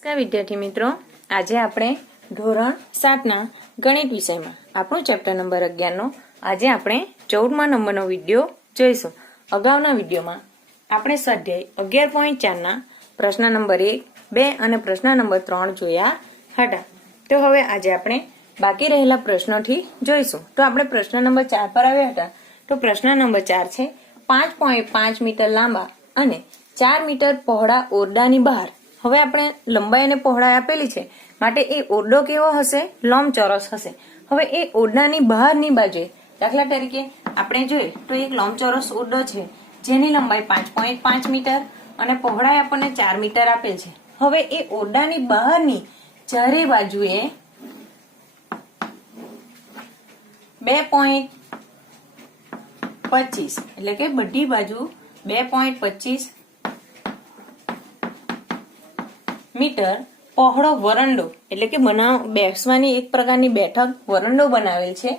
નમસ્કાર વિદ્યાર્થી મિત્રો, આજે આપણે ધોરણ 7ના ગણિત વિષયમાં આપણું ચેપ્ટર નંબર 11નો આજે આપણે 14મા નંબરનો વિડીયો જોઈશું. અગાઉના વિડીયોમાં આપણે સ્વાધ્યાય 11.4ના પ્રશ્ન નંબર 1, 2 અને પ્રશ્ન નંબર 3 જોયા હતા. તો હવે આજે આપણે બાકી રહેલા પ્રશ્નોથી જોઈશું. તો આપણે પ્રશ્ન નંબર 4 પર આવ્યા હતા. તો પ્રશ્ન નંબર 4 છે 5.5 મીટર લાંબા અને 4 મીટર પહોળા ઓરડાની બહાર. હવે આપણે લંબાઈ અને પહોળાઈ આપેલી છે, માટે એ ઓરડો કેવો હશે? લંબચોરસ હશે. હવે એ ઓરડાની બહારની બાજુએ, દાખલા તરીકે આપણે જોઈએ તો એક લંબચોરસ ઓરડો છે જેની લંબાઈ 5.5 મીટર અને પહોળાઈ આપણને 4 મીટર આપેલ છે. હવે એ ઓરડાની બહારની ચારે બાજુએ 2.25 એટલે કે બધી બાજુ 2.25 મીટર પહોળો વરંડો એટલે કે બેસવાની એક પ્રકારની બેઠક વરંડો બનાવેલ છે.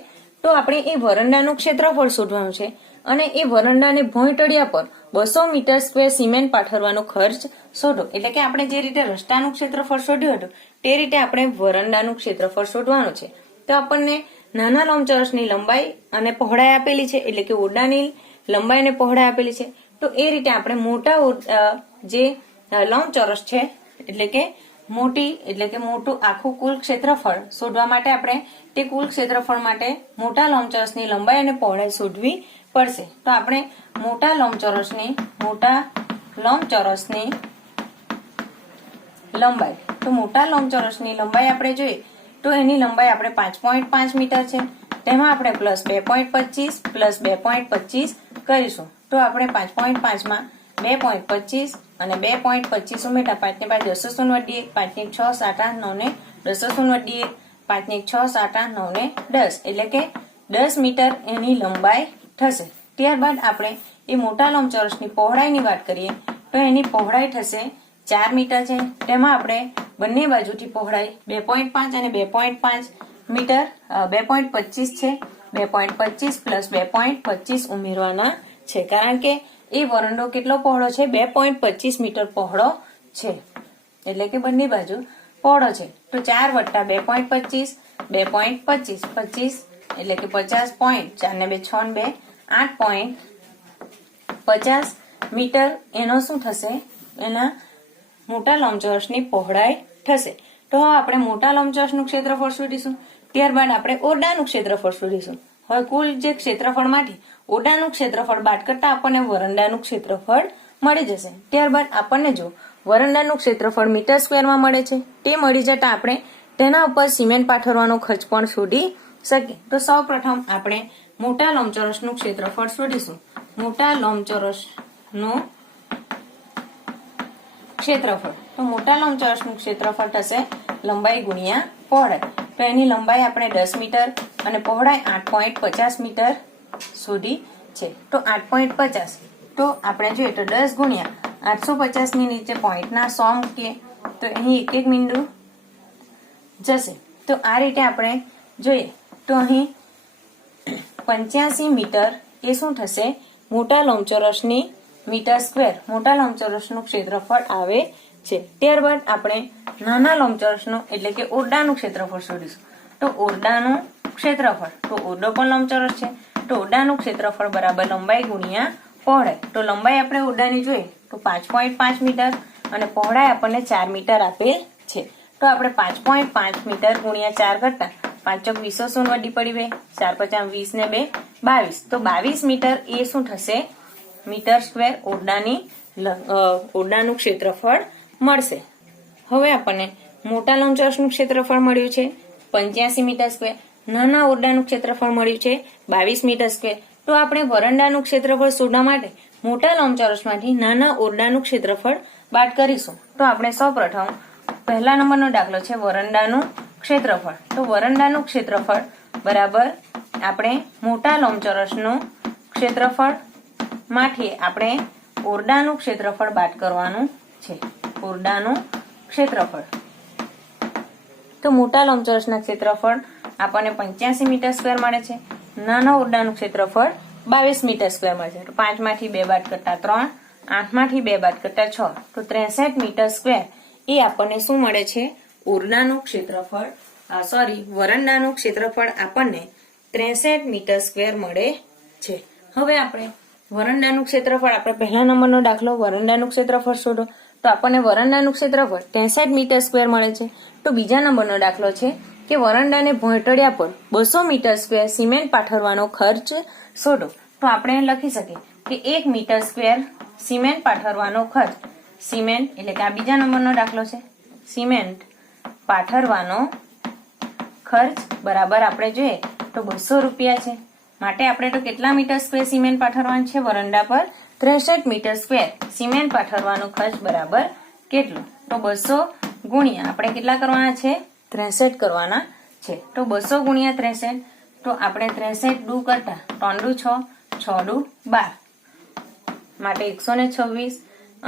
તો આપણે એ વરંડાનું ક્ષેત્રફળ શોધવાનું છે અને એ વરંડાને ભોંયતળિયા પર 200 મીટર સ્ક્વેર સિમેન્ટ પાથરવાનો ખર્ચ શોધો. એટલે કે આપણે જે રીતે રસ્તાનું ક્ષેત્રફળ શોધ્યું હતું તે રીતે આપણે વરંડાનું ક્ષેત્રફળ શોધવાનું છે. તો આપણને નાના લંબચોરસની લંબાઈ અને પહોળાઈ આપેલી છે, એટલે કે ઓરડાની લંબાઈ અને પહોળાઈ આપેલી છે. તો એ રીતે આપણે મોટા જે લંબચોરસ છે એટલે કે મોટું આખું કુલ ક્ષેત્રફળ શોધવા માટે આપણે તે કુલ ક્ષેત્રફળ માટે મોટા લંબચોરસની લંબાઈ અને પહોળાઈ શોધવી પડશે. તો આપણે મોટા લંબચોરસની લંબાઈ આપણે જોઈએ તો એની લંબાઈ આપણે 5.5 મીટર છે. તેમાં આપણે પ્લસ 2.25 કરીશું. તો આપણે 5.5 માં 2.25 અને 2.25 ઉમેરતા 5 ને 5 10 વડે 5 ને 6 7 8 9 ને 10 વડે 5 ને 6 7 8 9 ને 10 એટલે કે 10 મીટર એની લંબાઈ થશે. ત્યારબાદ આપણે એ મોટા લંબચોરસની પહોળાઈની વાત કરીએ તો એની પહોળાઈ થશે 4 મીટર છે. તેમાં આપણે બંને બાજુથી પહોળાઈ 2.5 અને 2.5 મીટર 2.25 છે. 2.25 પ્લસ 2.25 ઉમેરવાના છે, કારણ કે એ વરંડો કેટલો પહોળો છે? 2.25 મીટર પહોળો છે, એટલે કે બંને બાજુ પહોળો છે. તો 4 વત્તા 2.25 25 એટલે કે 50 પોઈન્ટ 4 ને 2 6 ને 2 8.50 મીટર એનો શું થશે? એના મોટા લંબચોરસની પહોળાઈ થશે. તો હવે આપણે મોટા લંબચોરસનું ક્ષેત્રફળ શોધીશું. ત્યારબાદ આપણે ઓરડાનું ક્ષેત્રફળ શોધીશું. હવે કુલ જે ક્ષેત્રફળમાંથી ઓરડાનું ક્ષેત્રફળ બાદ કરતા આપણને વરંડાનું ક્ષેત્રફળ મળી જશે. ત્યારબાદ આપણને જો વરંડાનું ક્ષેત્રફળ મીટર સ્ક્વેરમાં મળે છે તે મળી જતા આપણે તેના ઉપર સિમેન્ટ પાથરવાનો ખર્ચ પણ શોધી શકીએ. તો સૌપ્રથમ આપણે મોટા લંબચોરસનું ક્ષેત્રફળ શોધીશું. મોટા લંબચોરસનું ક્ષેત્રફળ. તો મોટા લંબચોરસનું ક્ષેત્રફળ થશે લંબાઈ ગુણ્યા પહોળાઈ. તો એની લંબાઈ આપણે 10 મીટર અને પહોળાઈ 8.50 મીટર શોધી છે. તો 8.50 તો આપણે જોઈએ તો 10 ગુણ્યા 850 ની નીચે પોઈન્ટના 100 મૂકીએ તો અહીં એક બિંદુ જશે. તો આ રીતે આપણે જોઈએ તો અહીં 85 મીટર એ શું થશે? મોટા લંબચોરસની મીટર સ્ક્વેર મોટા લંબચોરસનું ક્ષેત્રફળ આવે છે. ત્યારબાદ આપણે નાના લંબચોરસનું એટલે કે ઓરડાનું ક્ષેત્રફળ શોધીશું. તો ઓરડાનું ક્ષેત્રફળ, તો ઓરડો પણ લંબચોરસ છે, તો ઓરડાનું ક્ષેત્રફળ બરાબર લંબાઈ ગુણ્યા પહોળાઈ. તો લંબાઈ આપણે ઓરડાની જોઈએ તો 5.5 મીટર અને પહોળાઈ આપણને 4 મીટર આપેલ છે. તો આપણે 5.5 મીટર ગુણ્યા 4 કરતા 5 ચોક 20 વડી પડી 4 50 20 ને 2 22. તો 22 મીટર એ શું થશે? મીટર સ્ક્વેર ઓરડાનું ક્ષેત્રફળ મળશે. હવે આપણને મોટા લંબચોરસનું ક્ષેત્રફળ મળ્યું છે 85 મીટર સ્ક્વેર, નાના ઓરડાનું ક્ષેત્રફળ મળ્યું છે 22 મીટર સ્ક્વેર. તો આપણે વરંડાનું ક્ષેત્રફળ શોધવા માટે મોટા લંબચોરસમાંથી નાના ઓરડાનું ક્ષેત્રફળ બાદ કરીશું. તો આપણે સૌપ્રથમ પહેલા નંબરનો દાખલો છે વરંડાનું ક્ષેત્રફળ. તો વરંડાનું ક્ષેત્રફળ બરાબર આપણે મોટા લંબચોરસનું ક્ષેત્રફળ માંથી આપણે ઓરડાનું ક્ષેત્રફળ બાદ કરવાનું છે. ઓરડાનું ક્ષેત્રફળ. તો મોટા લંબચોરસના ક્ષેત્રફળ આપણને 85 મીટર સ્ક્વેર મળે છે. નાના ઓરડાનું ક્ષેત્રફળ 22 મીટર સ્ક્વેર મળે છે. તો 5 માંથી 2 બાદ કરતા 3, 8 માંથી 2 બાદ કરતા 6, તો 63 મીટર સ્ક્વેર એ આપણને શું મળે છે? ઓરડાનું ક્ષેત્રફળ વરંડાનું ક્ષેત્રફળ આપણને 63 મીટર સ્ક્વેર મળે છે. હવે આપણે વરંડાનું ક્ષેત્રફળ, આપણે પહેલા નંબરનો દાખલો વરંડાનું ક્ષેત્રફળ શોધો, તો આપણને વરંડાનું ક્ષેત્રફળ 63 મીટર સ્ક્વેર મળે છે. તો બીજા નંબરનો દાખલો છે કે વરંડાને ભોંયતળિયા પર 200 મીટર સ્ક્વેર સિમેન્ટ પાથરવાનો ખર્ચ શોધો. તો આપણે લખી શકીએ કે 1 મીટર સ્ક્વેર સિમેન્ટ પાથરવાનો ખર્ચ, સિમેન્ટ એટલે કે આ બીજા નંબરનો દાખલો છે, સિમેન્ટ પાથરવાનો ખર્ચ બરાબર આપણે જોઈએ તો 200 રૂપિયા છે. માટે આપણે તો કેટલા મીટર સ્ક્વેર સિમેન્ટ પાથરવાનું છે? વરંડા પર 63 મીટર સ્ક્વેર સિમેન્ટ પાથરવાનો ખર્ચ બરાબર કેટલો? તો 200 ગુણ્યા આપણે કેટલા કરવાના છે? 63 કરવાના છે. તો 200 ગુણ્યા 63, તો આપણે 63 દુ કરતા 3 દુ 6, 6 દુ 12, માટે 126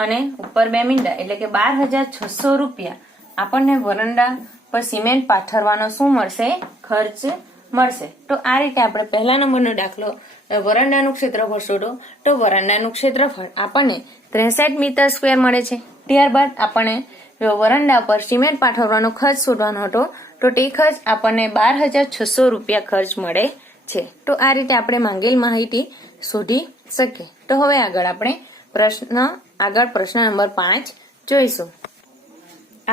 અને ઉપર 2 મીંડા એટલે કે 12,600 રૂપિયા આપણને વરંડા પર સિમેન્ટ પાથરવાનો શું મળશે? ખર્ચ મળશે. તો આ રીતે આપણે પહેલા નંબરનો દાખલો વરંડાનું ક્ષેત્રફળ શોધો, તો વરંડાનું ક્ષેત્રફળ આપણને 63 મીટર સ્ક્વેર મળે છે. ત્યારબાદ આપણને વરંડા પર સિમેન્ટ પાથરવાનો ખર્ચ શોધવાનો હતો, તો તે ખર્ચ આપણને 12,600 રૂપિયા ખર્ચ મળે છે. તો આ રીતે આપણે માંગેલ માહિતી શોધી શકીએ. તો હવે આગળ પ્રશ્ન નંબર 5 જોઈશું.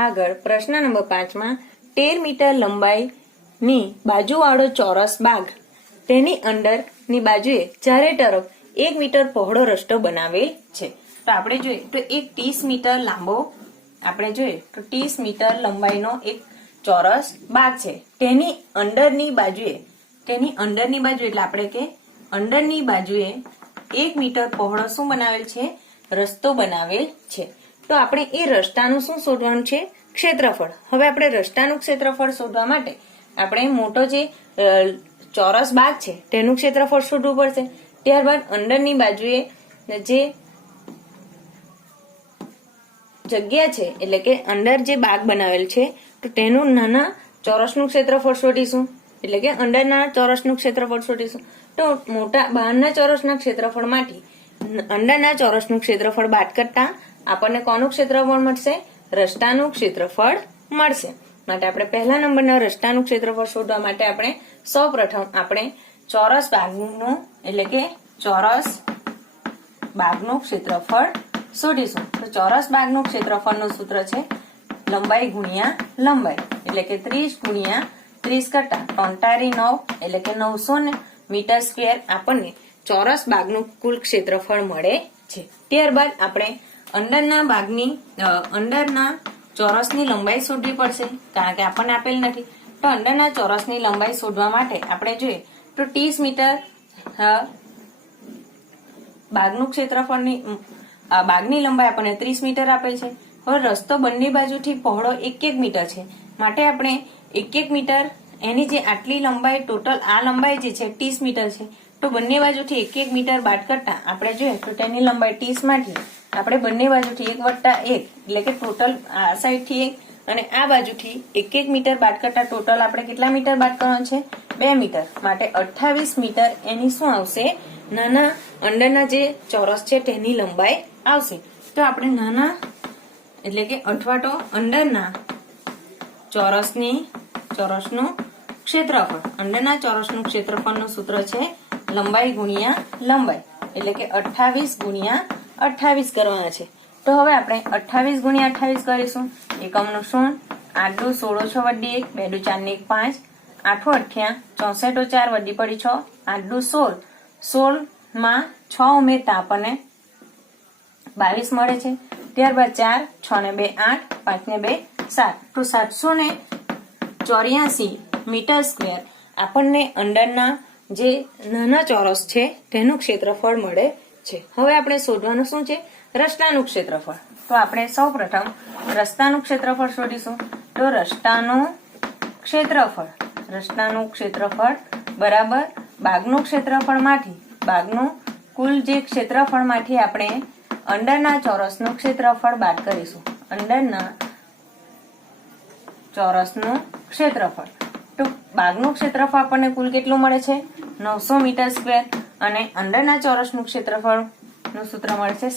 આગળ પ્રશ્ન નંબર 5માં 13 મીટર લંબાઈની બાજુવાળો ચોરસ બાગ, તેની અંદરની બાજુએ ચારે તરફ 1 મીટર પહોળો રસ્તો બનાવેલ છે. તો આપણે જોઈએ તો એક 30 મીટર લાંબો, આપણે જોઈએ તો 30 મીટર લંબાઈનો એક ચોરસ બાગ છે. તેની અંદરની બાજુએ એટલે આપણે કે અંદરની બાજુએ 1 મીટર પહોળો શું બનાવેલ છે? રસ્તો બનાવેલ છે. તો આપણે એ રસ્તાનું શું શોધવાનું છે? ક્ષેત્રફળ. હવે આપણે રસ્તાનું ક્ષેત્રફળ શોધવા માટે આપણે મોટો જે ચોરસ બાગ છે તેનું ક્ષેત્રફળ શોધવું પડશે. ત્યારબાદ અંદરની બાજુએ જે જગ્યા છે એટલે કે અંદર જે બાગ બનાવેલ છે તો તેનું નાના ચોરસનું ક્ષેત્રફળ શોધીશું, એટલે કે અંદરના ચોરસનું ક્ષેત્રફળ શોધીશું. તો મોટા બહારના ચોરસના ક્ષેત્રફળમાંથી અંદરના ચોરસનું ક્ષેત્રફળ બાદ કરતા આપણને કોનું ક્ષેત્રફળ મળશે? રસ્તાનું ક્ષેત્રફળ મળશે. માટે આપણે પહેલા નંબરના રસ્તાનું ક્ષેત્રફળ શોધવા માટે આપણે સૌપ્રથમ આપણે ચોરસ બાગનું એટલે કે ચોરસ બાગનું ક્ષેત્રફળ શોધીશું. તો ચોરસ બાગનું ક્ષેત્રફળનું સૂત્ર છે લંબાઈ ગુણ્યા લંબાઈ, એટલે કે 30 ગુણ્યા 30 કરતા 3 9 એટલે કે 900 મીટર સ્ક્વેર આપણને ચોરસ બાગનું કુલ ક્ષેત્રફળ મળે છે. ત્યારબાદ આપણે અંદરના ચોરસની લંબાઈ શોધવી પડશે, કારણ કે આપણને આપેલ નથી. તો અંદરના ચોરસની લંબાઈ શોધવા માટે આપણે જોઈએ તો 30 મીટર બાગનું ક્ષેત્રફળની બાગની લંબાઈ આપણને 30 મીટર આપેલ છે. હવે રસ્તો બંને બાજુથી પહોળો 1 મીટર છે, માટે આપણે 1 મીટર એની જે આટલી લંબાઈ ટોટલ આ લંબાઈ જે છે 30 મીટર છે, તો બંને બાજુથી 1 મીટર બાદ કરતા આપણે જોઈએ તો તેની લંબાઈ 30 માંથી આપણે બંને બાજુથી 1 વત્તા 1 એટલે કે ટોટલ આ સાઈડથી 1 અને આ બાજુથી 1 મીટર બાદ કરતા ટોટલ આપણે કેટલા મીટર બાદ કરવાનું છે? 2 મીટર. માટે 28 મીટર એની શું આવશે? નાના અંદરના જે ચોરસ છે તેની લંબાઈ આવશે. તો આપણે નાના એટલે કે અથવા તો અંદરના ચોરસનું ક્ષેત્રફળ, અંદરના ચોરસનું ક્ષેત્રફળનું સૂત્ર છે લંબાઈ ગુણ્યા લંબાઈ, એટલે કે 28 ગુણ્યા 28 કરવાના છે. તો હવે આપણે 28 ગુણ્યા 28 કરીશું. એકમનું 0, 8 દુ 16 6 વડી 1, 2 દુ 4 ને 1 5, 8 અઠ્યા 64 4 વડી પડી 6, 8 દુ 16, 16 માં 6 ઉમેરતા આપણને 22 મળે છે. ત્યારબાદ 4, 6 ને 2 8, 5 ને 2 7, તો 784 મીટર સ્ક્વેર આપણને અંદરના જે નાના ચોરસ છે તેનું ક્ષેત્રફળ મળે છે. હવે આપણે શોધવાનું શું છે? રસ્તાનું ક્ષેત્રફળ. તો આપણે સૌપ્રથમ રસ્તાનું ક્ષેત્રફળ શોધીશું. તો રસ્તાનું ક્ષેત્રફળ બરાબર બાગનું ક્ષેત્રફળમાંથી બાગનું કુલ જે ક્ષેત્રફળમાંથી આપણે અંદરના ચોરસનું ક્ષેત્રફળ બાદ કરીશું. અંદરના ચોરસનું ક્ષેત્રફળ, તો બાગનું ક્ષેત્રફળ આપણને કુલ કેટલું મળે છે? 900 મીટર સ્ક્વેર, અને અંદરના ચોરસનું ક્ષેત્રફળ નું સૂત્ર મળે છે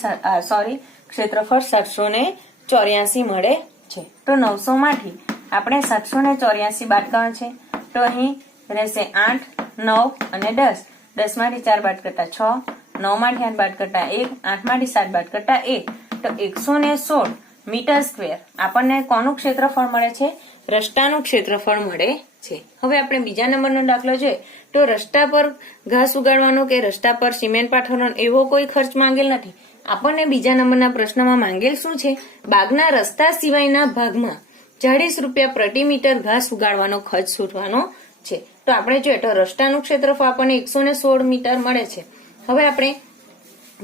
ક્ષેત્રફળ 784 મળે છે. તો 900 માંથી આપણે 784 બાદ કરવાના છે. તો અહીં રહેશે 8, 9 અને 10. 10 માંથી 4 બાદ કરતા 6, 9 માંથી 8 બાદ કરતા 1, 8 માંથી 7 બાદ કરતા 1. તો 116 મીટર સ્ક્વેર આપણને કોનું ક્ષેત્રફળ મળે છે? રસ્તાનું ક્ષેત્રફળ મળે છે. હવે આપણે બીજા નંબરનો દાખલો જોઈએ તો રસ્તા પર ઘાસ ઉગાડવાનો કે રસ્તા પર સિમેન્ટ પાથરવાનો એવો કોઈ ખર્ચ માંગેલ નથી. આપણને બીજા નંબરના પ્રશ્નમાં માંગેલ શું છે? બાગના રસ્તા સિવાયના ભાગમાં 40 રૂપિયા પ્રતિ મીટર ઘાસ ઉગાડવાનો ખર્ચ શોધવાનો છે. તો આપણે જોઈએ તો રસ્તાનું ક્ષેત્રફળ આપણને 116 મીટર મળે છે. હવે આપણે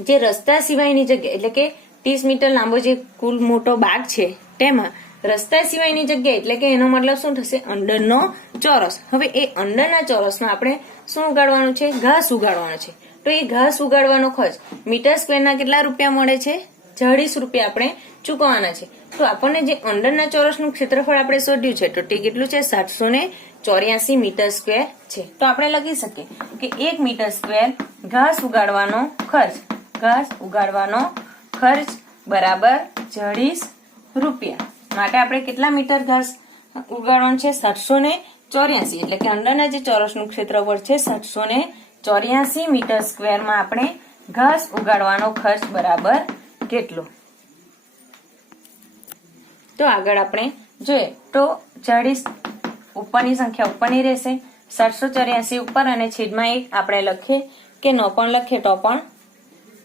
જે રસ્તા સિવાયની જગ્યા એટલે કે 30 મીટર લાંબો જે કુલ મોટો બાગ છે તેમાં રસ્તા સિવાયની જગ્યા એટલે કે એનો મતલબ શું થશે? અંદરનો ચોરસ. હવે એ અંદરના ચોરસમાં આપણે શું ઉગાડવાનું છે? ઘાસ ઉગાડવાનો છે. તો એ ઘાસ ઉગાડવાનો ખર્ચ મીટર સ્ક્વેરના કેટલા રૂપિયા મળે છે? 40 રૂપિયા આપણે ચૂકવવાના છે. તો આપણને જે અંદરના ચોરસનું ક્ષેત્રફળ આપણે શોધ્યું છે તો તે કેટલું છે? 784 મીટર સ્ક્વેર છે. તો આપણે લખી શકીએ કે 1 મીટર સ્ક્વેર ઘાસ ઉગાડવાનો ખર્ચ બરાબર 40 રૂપિયા. માટે આપણે કેટલા મીટર ઘાસ ઉગાડવાનું છે? 784 એટલે કે અંદરના જે ચોરસનું ક્ષેત્રફળ છે 784 મીટર સ્ક્વેરમાં આપણે ઘાસ ઉગાડવાનો ખર્ચ બરાબર કેટલો? તો આગળ આપણે જોઈએ તો 40 ઉપરની સંખ્યા ઉપરની રહેશે, 784 ઉપર અને છેદમાં 1 આપણે લખીએ કે ન પણ લખીએ તો પણ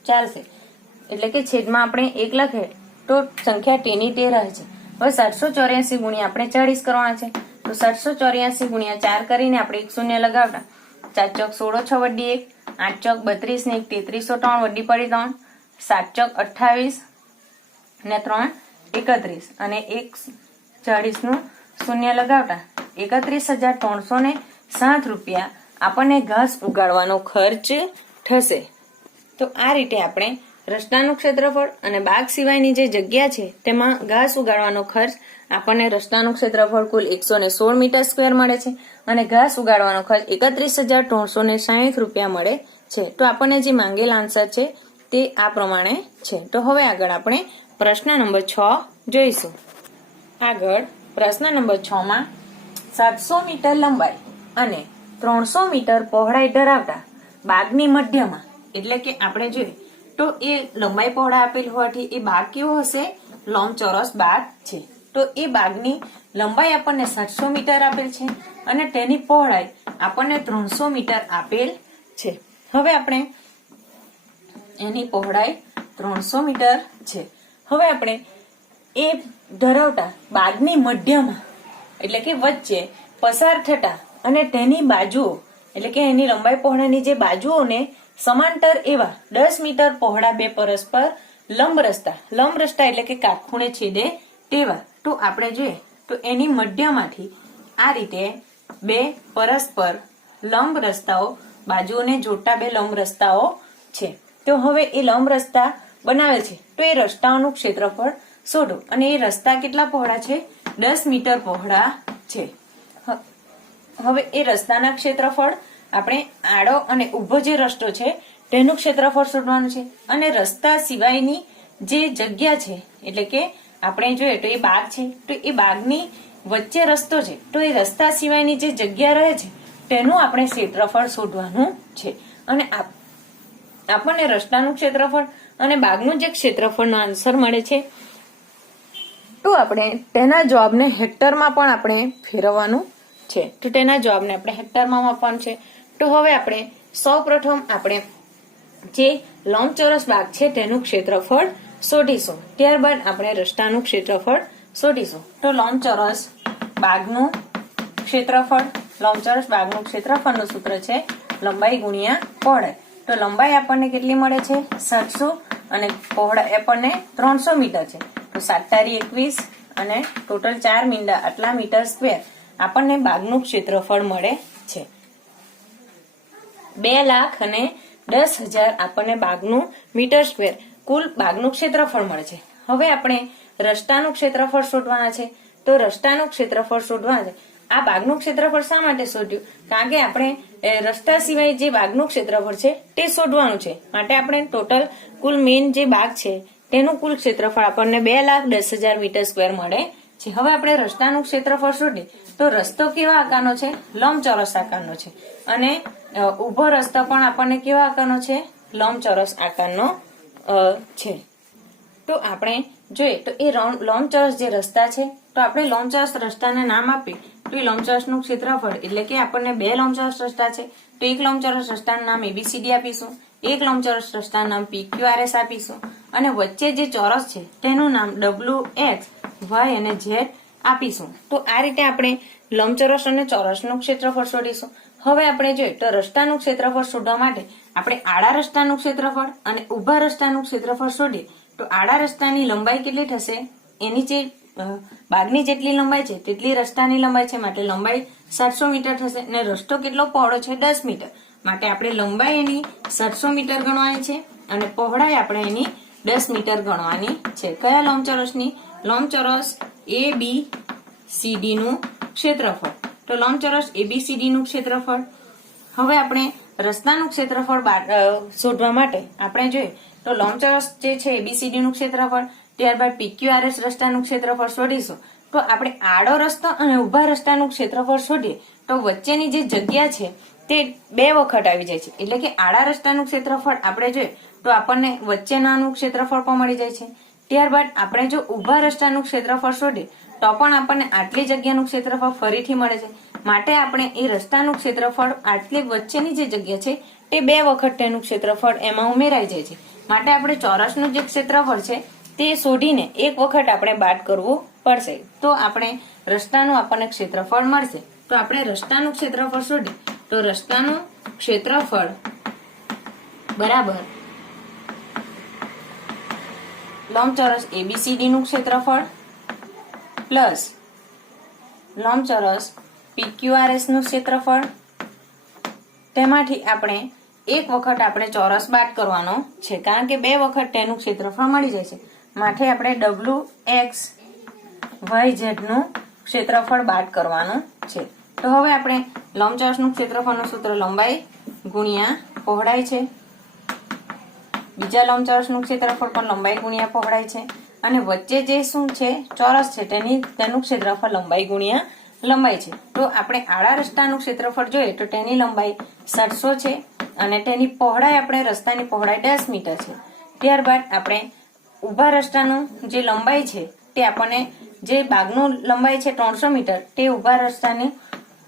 ચાલશે. એટલે કે છેદમાં આપણે 1 લખીએ તો સંખ્યા તેની તે રહે છે. હવે 784 ગુણ્યા આપણે 40 કરવાના છે. તો 784 ગુણ્યા 4 કરીને આપણે 1 શૂન્ય લગાવતા 4 ચોક 16 6 વડી 1, 8 ચોક 32 ને 1 3303 વડી પડી 3, 7 ચોક 28 ને 3 31 અને 1 40 નું શૂન્ય લગાવતા 31,307 રૂપિયા આપણને ઘાસ ઉગાડવાનો ખર્ચ થશે. તો આ રીતે આપણે રસ્તાનું ક્ષેત્રફળ અને બાગ સિવાયની જે જગ્યા છે તેમાં ઘાસ ઉગાડવાનો ખર્ચ આપણને રસ્તાનું ક્ષેત્રફળ કુલ 116 મીટર સ્ક્વેર મળે છે અને ઘાસ ઉગાડવાનો ખર્ચ 31,360 રૂપિયા મળે છે. તો આપણને જે માંગેલ આન્સર છે તે આ પ્રમાણે છે. તો હવે આગળ આપણે પ્રશ્ન નંબર 6 જોઈશું. આગળ પ્રશ્ન નંબર 6 માં 700 મીટર લંબાઈ અને 300 મીટર પહોળાઈ ધરાવતા બાગની મધ્યમાં એટલે કે આપણે જોઈએ તો એ લંબાઈ પહોળાઈ આપેલ હોવાથી એ બાગ કેવો હશે? લંબચોરસ બાગ છે. તો એ બાગની લંબાઈ આપણને 700 મીટર આપેલ છે અને તેની પહોળાઈ આપણને 300 મીટર આપેલ છે. હવે આપણે એની પહોળાઈ 300 મીટર છે. હવે આપણે એ ધરાવતા બાગની મધ્યમાં એટલે કે વચ્ચે પસાર થતા અને તેની બાજુઓ એટલે કે એની લંબાઈ પહોળાઈની જે બાજુઓને સમાંતર એવા 10 મીટર પહોળા બે પરસ્પર લંબ રસ્તા એટલે કે કાટખૂણે છેદે તેવા. તો આપણે જોઈએ તો એની મધ્યમાંથી આ રીતે બે પરસ્પર લંબ રસ્તાઓ બાજુઓને જોડતા બે લંબ રસ્તાઓ છે. તો હવે એ લંબ રસ્તા બનાવેલ છે તો એ રસ્તાઓનું ક્ષેત્રફળ શોધો અને એ રસ્તા કેટલા પહોળા છે? 10 મીટર પહોળા છે. હવે એ રસ્તાના ક્ષેત્રફળ આપણે આડો અને ઊભો જે રસ્તો છે તેનું ક્ષેત્રફળ શોધવાનું છે અને રસ્તા સિવાયની જે જગ્યા છે એટલે કે આપણે જોઈએ તો એ બાગ છે તો એ બાગની વચ્ચે રસ્તો છે તો એ રસ્તા સિવાયની જે જગ્યા રહે છે તેનું આપણે ક્ષેત્રફળ શોધવાનું છે. અને આપણને રસ્તાનું ક્ષેત્રફળ અને બાગનું જે ક્ષેત્રફળનો આન્સર મળે છે તો આપણે તેના જવાબને હેક્ટરમાં પણ આપણે ફેરવવાનું છે. તો તેના જવાબને આપણે હેક્ટરમાં માપવાનું છે. તો હવે આપણે સૌપ્રથમ આપણે જે લંબચોરસ બાગ છે તેનું ક્ષેત્રફળ શોધીશું, ત્યારબાદ આપણે રસ્તાનું ક્ષેત્રફળ શોધીશું. તો લંબચોરસ બાગનું ક્ષેત્રફળનું સૂત્ર છે લંબાઈ ગુણ્યા પહોળાઈ. તો લંબાઈ આપણને કેટલી મળે છે? 700 અને પહોળાઈ આપણને 300 મીટર છે. તો 7 તારી 21 અને ટોટલ 4 મીંડા આટલા મીટર સ્ક્વેર આપણને બાગનું ક્ષેત્રફળ મળે છે. 2,10,000 આપણને બાગનું મીટર સ્ક્વેર કુલ બાગનું ક્ષેત્રફળ મળે છે. હવે આપણે રસ્તાનું ક્ષેત્રફળ શોધવાના છે. તો રસ્તાનું ક્ષેત્રફળ શોધવાના છે. આ બાગનું ક્ષેત્રફળ શા માટે શોધ્યું? કારણ કે આપણે રસ્તા સિવાય જે બાગનું ક્ષેત્રફળ છે તે શોધવાનું છે. માટે આપણે ટોટલ કુલ મેઇન જે બાગ છે તેનું કુલ ક્ષેત્રફળ આપણને 2,10,000 મીટર સ્ક્વેર મળે છે. હવે આપણે રસ્તાનું ક્ષેત્રફળ શોધીએ તો રસ્તો કેવા આકારનો છે? લંબચોરસ આકારનો છે. અને ઊભો રસ્તો પણ આપણને કેવા આકારનો છે? લંબચોરસ આકારનો છે. તો આપણે જોઈએ તો એ લંબચોરસ જે રસ્તા છે તો આપણે લંબચોરસ રસ્તાને નામ આપીએ તો એ લંબચોરસનું ક્ષેત્રફળ એટલે કે આપણને બે લંબચોરસ રસ્તા છે તો એક લંબચોરસ રસ્તાનું નામ ABCD આપીશું, એક લંબચોરસ રસ્તાનું નામ PQRS આપીશું અને વચ્ચે જે ચોરસ છે તેનું નામ WX, Y અને Z આપીશું. તો આ રીતે આપણે લંબચોરસ અને ચોરસનું ક્ષેત્રફળ શોધીશું. હવે આપણે જોઈએ તો રસ્તાનું ક્ષેત્રફળ શોધવા માટે આપણે આડા રસ્તાનું ક્ષેત્રફળ અને ઊભા રસ્તાનું ક્ષેત્રફળ શોધીએ તો આડા રસ્તાની લંબાઈ કેટલી થશે? એની જે બાગની જેટલી લંબાઈ છે તેટલી રસ્તાની લંબાઈ છે માટે લંબાઈ 700 મીટર થશે અને રસ્તો કેટલો પહોળો છે? 10 મીટર. માટે આપણે લંબાઈ એની 700 મીટર ગણવાની છે અને પહોળાઈ આપણે એની 10 મીટર ગણવાની છે. કયા લંબચોરસની? લંબચોરસ ABCD નું ક્ષેત્રફળ. તો લંબચોરસ ABCD નું ક્ષેત્રફળ. હવે આપણે રસ્તાનું ક્ષેત્રફળ શોધવા માટે આપણે જોઈએ તો લંબચોરસ જે છે ABCD નું ક્ષેત્રફળ, ત્યારબાદ PQRS રસ્તાનું ક્ષેત્રફળ શોધીશું. તો આપણે આડો રસ્તો અને ઊભા રસ્તાનું ક્ષેત્રફળ શોધીએ તો વચ્ચેની જે જગ્યા છે તે બે વખત આવી જાય છે. એટલે કે આડા રસ્તાનું ક્ષેત્રફળ આપણે જોઈએ તો આપણને વચ્ચેનાનું ક્ષેત્રફળ પણ મળી જાય છે. ત્યારબાદ આપણે જો ઊભા રસ્તાનું ક્ષેત્રફળ શોધીએ તો પણ આપણને આટલી જગ્યાનું ક્ષેત્રફળ ફરીથી મળે છે. માટે આપણે એ રસ્તાનું ક્ષેત્રફળ આટલી વચ્ચેની જે જગ્યા છે તે બે વખત તેનું ક્ષેત્રફળ એમાં ઉમેરાઈ જાય છે. માટે આપણે ચોરસનું જે ક્ષેત્રફળ છે તે શોધીને એક વખત આપણે બાદ કરવું પડશે તો આપણે રસ્તાનું આપણને ક્ષેત્રફળ મળશે. તો આપણે રસ્તાનું ક્ષેત્રફળ શોધીએ તો રસ્તાનું ક્ષેત્રફળ બરાબર લંબચોરસ ABCD નું ક્ષેત્રફળ પ્લસ લંબચોરસ PQRS નું ક્ષેત્રફળ. તેમાંથી આપણે એક વખત આપણે ચોરસ બાદ કરવાનો છે કારણ કે બે વખત તેનું ક્ષેત્રફળ મળી જાય છે. માટે આપણે WX, YZ નું ક્ષેત્રફળ બાદ કરવાનું છે. તો હવે આપણે લંબચોરસનું ક્ષેત્રફળનું સૂત્ર લંબાઈ ગુણ્યા પહોળાઈ છે. બીજા લંબચોરસનું ક્ષેત્રફળ પણ લંબાઈ ગુણ્યા પહોળાઈ છે અને વચ્ચે જે શું છે ચોરસ છે તેનું ક્ષેત્રફળ લંબાઈ ગુણ્યા લંબાઈ છે. તો આપણે આડા રસ્તાનું ક્ષેત્રફળ જોઈએ તો તેની લંબાઈ 700 છે અને તેની પહોળાઈ આપણે રસ્તાની પહોળાઈ 10 મીટર છે. ત્યારબાદ આપણે ઊભા રસ્તાનું જે લંબાઈ છે તે આપણને જે બાગનું લંબાઈ છે 300 મીટર તે ઊભા રસ્તાની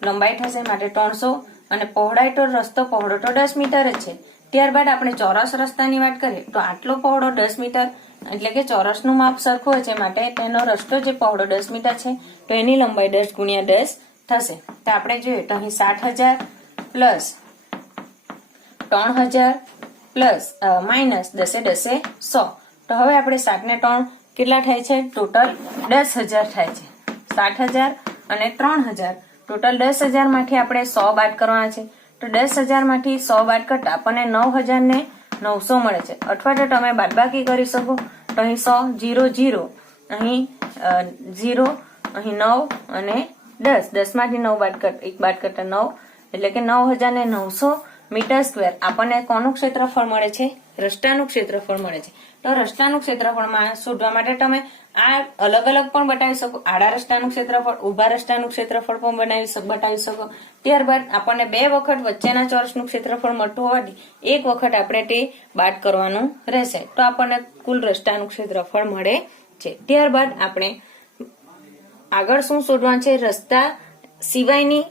લંબાઈ થશે માટે 300 અને પહોળાઈ તો રસ્તો પહોળો તો 10 મીટર જ છે. ત્યારબાદ આપણે ચોરસ રસ્તાની વાત કરીએ તો આટલો પહોળો 10 મીટર એટલે કે ચોરસનું માપ સરખું હોય છે માટે તેનો રસ્તો જે પહોળો 10 મીટર છે તો એની લંબાઈ 10 ગુણ્યા 10 થશે. તો આપણે જોઈએ તો અહીં 60,000 પ્લસ 3,000 પ્લસ માઇનસ 10 100. તો હવે આપણે 7 ને 3 કેટલા થાય છે? ટોટલ 10,000 થાય છે. 60,000 અને 3,000 ટોટલ 10,000 માંથી આપણે 100 બાદ કરવાના છે. તો 10,000 માંથી 100 બાદ કરતા આપણને 9,900 મળે છે. અથવા તો તમે બાદબાકી કરી શકો તો અહીં 100 0 0 અહીં 0 અહીં 9 અને 10 માંથી 9 બાદ કરતા 9 એટલે કે 9,900 મીટર સ્ક્વેર આપણને કોનું ક્ષેત્રફળ મળે છે? રસ્તાનું ક્ષેત્રફળ મળે છે. તો રસ્તાનું ક્ષેત્રફળમાં શોધવા માટે તમે આ અલગ અલગ પણ બતાવી શકો. આડા રસ્તાનું ક્ષેત્રફળ, ઊભા રસ્તાનું ક્ષેત્રફળ પણ બતાવી શકો. ત્યારબાદ આપણને બે વખત વચ્ચેના ચોરસનું ક્ષેત્રફળ મળતું હોવાથી એક વખત આપણે તે બાદ કરવાનું રહેશે તો આપણને કુલ રસ્તાનું ક્ષેત્રફળ મળે છે. ત્યારબાદ આપણે આગળ શું શોધવાનું છે? રસ્તા સિવાયની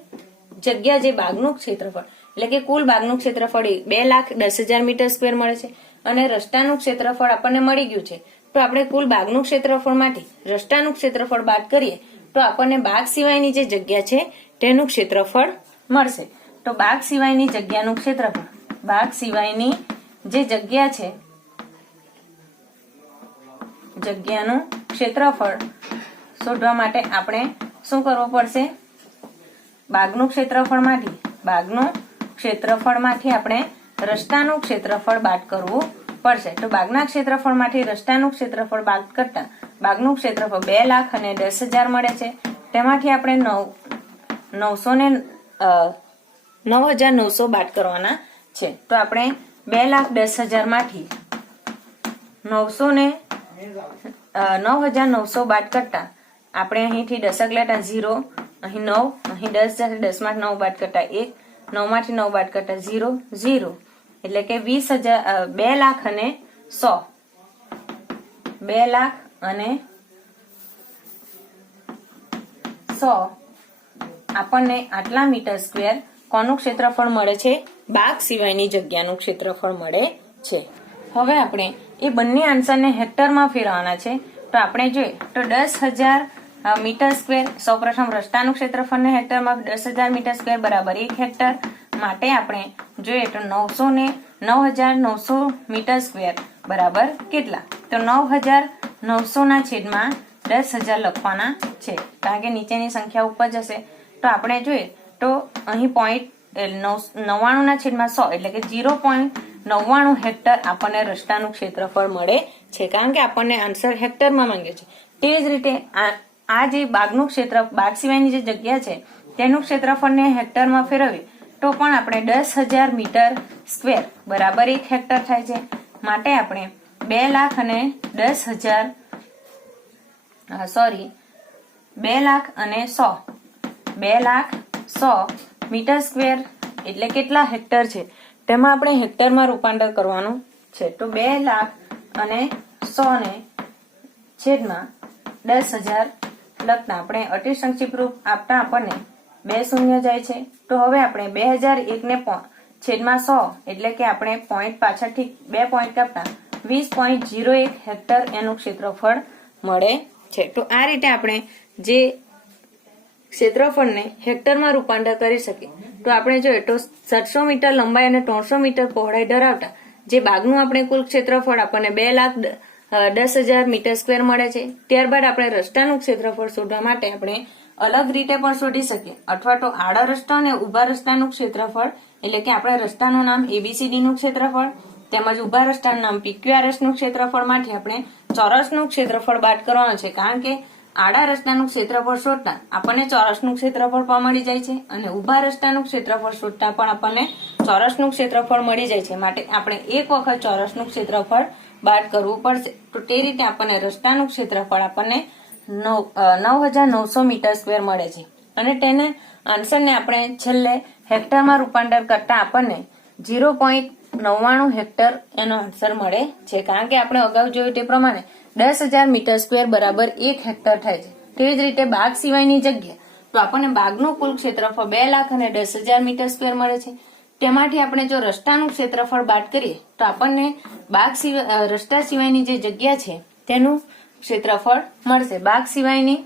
જગ્યા જે બાગનું ક્ષેત્રફળ એટલે કે કુલ બાગનું ક્ષેત્રફળ 2,10,000 મીટર સ્ક્વેર મળે છે અને રસ્તાનું ક્ષેત્રફળ આપણને મળી ગયું છે. તો આપણે કુલ બાગનું ક્ષેત્રફળમાંથી રસ્તાનું ક્ષેત્રફળ બાદ કરીએ તો આપણને બાગ સિવાયની જે જગ્યા છે તેનું ક્ષેત્રફળ મળશે. તો બાગ સિવાયની જગ્યાનું ક્ષેત્રફળ, બાગ સિવાયની જે જગ્યા છે જગ્યાનું ક્ષેત્રફળ શોધવા માટે આપણે શું કરવું પડશે? બાગનું ક્ષેત્રફળમાંથી આપણે રસ્તાનું ક્ષેત્રફળ બાદ કરવું પડશે. તો બાગના ક્ષેત્રફળમાંથી રસ્તાનું ક્ષેત્રફળ બાદ કરતા બાગનું ક્ષેત્રફળ 2,00,000 અને 10,000 મળે છે. તેમાંથી આપણે 9,900 બાદ કરવાના છે. તો આપણે 2,10,000 માંથી 9,900 બાદ કરતા આપણે અહીંથી દશક લેતા 0, અહીં 9, અહીં 10 જશે, 10 માંથી 9 બાદ કરતા 1, 9 માંથી 9 બાદ કરતા 0, 0 એટલે કે 20,000, 2 લાખ અને 100, 2 લાખ અને 100 આપણને આટલા મીટર સ્ક્વેર કોનું ક્ષેત્રફળ મળે છે? બાગ સિવાયની જગ્યાનું ક્ષેત્રફળ મળે છે. હવે આપણે એ બંને આન્સરને હેક્ટરમાં ફેરવવાના છે. તો આપણે જોઈએ તો 10,000 મીટર સ્ક્વેર, સૌપ્રથમ રસ્તાનું ક્ષેત્રફળને હેક્ટરમાં 10,000 મીટર સ્ક્વેર બરાબર 1 હેક્ટર માટે આપણે જોઈએ તો 9,900 મીટર સ્ક્વેર બરાબર કેટલા? તો 9,900 ના છેદમાં 10,000 લખવાના છે, કારણ કે નીચેની સંખ્યા ઉપર જશે. તો આપણે જોઈએ તો અહીં 0.99 ના છેદમાં 100 એટલે કે 0.99 હેક્ટર આપણને રસ્તાનું ક્ષેત્રફળ મળે છે, કારણ કે આપણને આન્સર હેક્ટરમાં માંગે છે. તે જ રીતે આ જે બાગનું ક્ષેત્ર, બાગ સિવાયની જે જગ્યા છે તેનું ક્ષેત્રફળને હેક્ટરમાં ફેરવીએ તો પણ આપણે 10,000 મીટર સ્ક્વેર બરાબર 1 હેક્ટર થાય છે. માટે આપણે 2 લાખ અને 10,000 2 લાખ અને 100, 2 લાખ 100 મીટર સ્ક્વેર એટલે કેટલા હેક્ટર છે તેમાં આપણે હેક્ટરમાં રૂપાંતર કરવાનું છે. તો 2 લાખ અને 100 ને છેદમાં 10,000 લખતા આપણે અતિ સંક્ષિપ્ત રૂપ આપતા આપણને 2 શૂન્ય જાય છે. તો હવે આપણે 2001 ને છેદમાં 100 એટલે કે આપણે પોઈન્ટ પાછળથી 2 પોઈન્ટ કાપતા 20.01 હેક્ટર એનું ક્ષેત્રફળ મળે છે. તો આ રીતે આપણે જે ક્ષેત્રફળને હેક્ટરમાં રૂપાંતર કરી શકીએ. તો આપણે જોઈએ તો 700 મીટર લંબાઈ અને 300 મીટર પહોળાઈ ધરાવતા જે બાગનું આપણે કુલ ક્ષેત્રફળ આપણને 2,10,000 મીટર સ્ક્વેર મળે છે. ત્યારબાદ આપણે રસ્તાનું ક્ષેત્રફળ શોધવા માટે આપણે અલગ રીતે પણ શોધી શકીએ, અથવા તો આડા રસ્તા અને ઉભા રસ્તાનું ક્ષેત્રફળ એટલે કે આપણે રસ્તાનું નામ ABCD નું ક્ષેત્રફળ તેમજ ઉભા રસ્તાનું નામ PQRS નું ક્ષેત્રફળ માંથી આપણે ચોરસનું ક્ષેત્રફળ બાદ કરવાનું છે, કારણ કે આડા રસ્તાનું ક્ષેત્રફળ શોધતા આપણને ચોરસનું ક્ષેત્રફળ પણ મળી જાય છે અને ઉભા રસ્તાનું ક્ષેત્રફળ શોધતા પણ આપણને ચોરસનું ક્ષેત્રફળ મળી જાય છે. માટે આપણે એક વખત ચોરસનું ક્ષેત્રફળ બાદ કરવું પડશે. તો તે રીતે આપણને રસ્તાનું ક્ષેત્રફળ આપણને 9,900 મીટર સ્ક્વેર મળે છે અને તેને આન્સરને આપણે છેલ્લે હેક્ટરમાં રૂપાંતર કરતા આપણને 0.99 હેક્ટર એનો આન્સર મળે છે, કારણ કે આપણે અગાઉ જોયું તે પ્રમાણે 10,000 મીટર સ્ક્વેર બરાબર 1 હેક્ટર થાય છે. તેવી જ રીતે બાગ સિવાયની જગ્યા, તો આપણને બાગનું કુલ ક્ષેત્રફળ 2 લાખ અને 10,000 મીટર સ્ક્વેર મળે છે. તેમાંથી આપણે જો રસ્તાનું ક્ષેત્રફળ બાદ કરીએ તો આપણને રસ્તા સિવાયની જે જગ્યા છે તેનું ક્ષેત્રફળ મળશે, બાગ સિવાયની,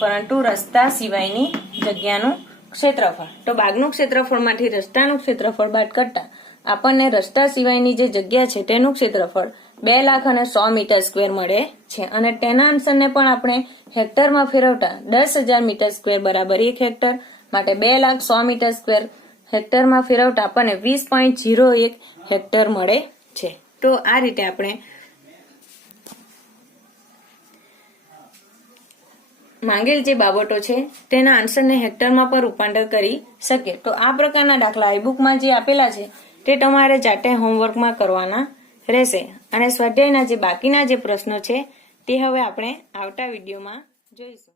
પરંતુ રસ્તા સિવાયની જગ્યાનું ક્ષેત્રફળ. તો બાગનું ક્ષેત્રફળમાંથી રસ્તાનું ક્ષેત્રફળ બાદ કરતા આપણને રસ્તા સિવાયની જે જગ્યા છે તેનું ક્ષેત્રફળ 2 લાખ અને 100 મીટર સ્ક્વેર મળે છે અને તેના આન્સરને પણ આપણે હેક્ટરમાં ફેરવતા 10,000 મીટર સ્ક્વેર બરાબર 1 હેક્ટર માટે 2 લાખ 100 મીટર સ્ક્વેર હેક્ટરમાં ફેરવતા આપણને 20.01 હેક્ટર મળે છે. તો આ રીતે આપણે માંગેલ જે બાબતો છે તેના આન્સરને હેક્ટરમાં પણ રૂપાંતર કરી શકીએ. તો આ પ્રકારના દાખલા ઈ-બુકમાં જે આપેલા છે તે તમારે જાતે હોમવર્કમાં કરવાના રહેશે અને સ્વાધ્યાયના જે બાકીના જે પ્રશ્નો છે તે હવે આપણે આવતા વિડીયોમાં જોઈશું.